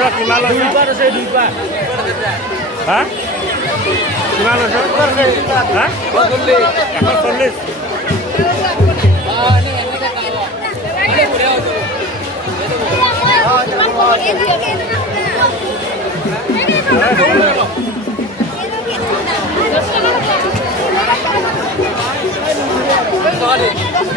লৈছ কিমান লৈছ হা কিমান লৈছ হা 140 Hãy subscribe cho kênh Ghiền Mì Gõ để không bỏ lỡ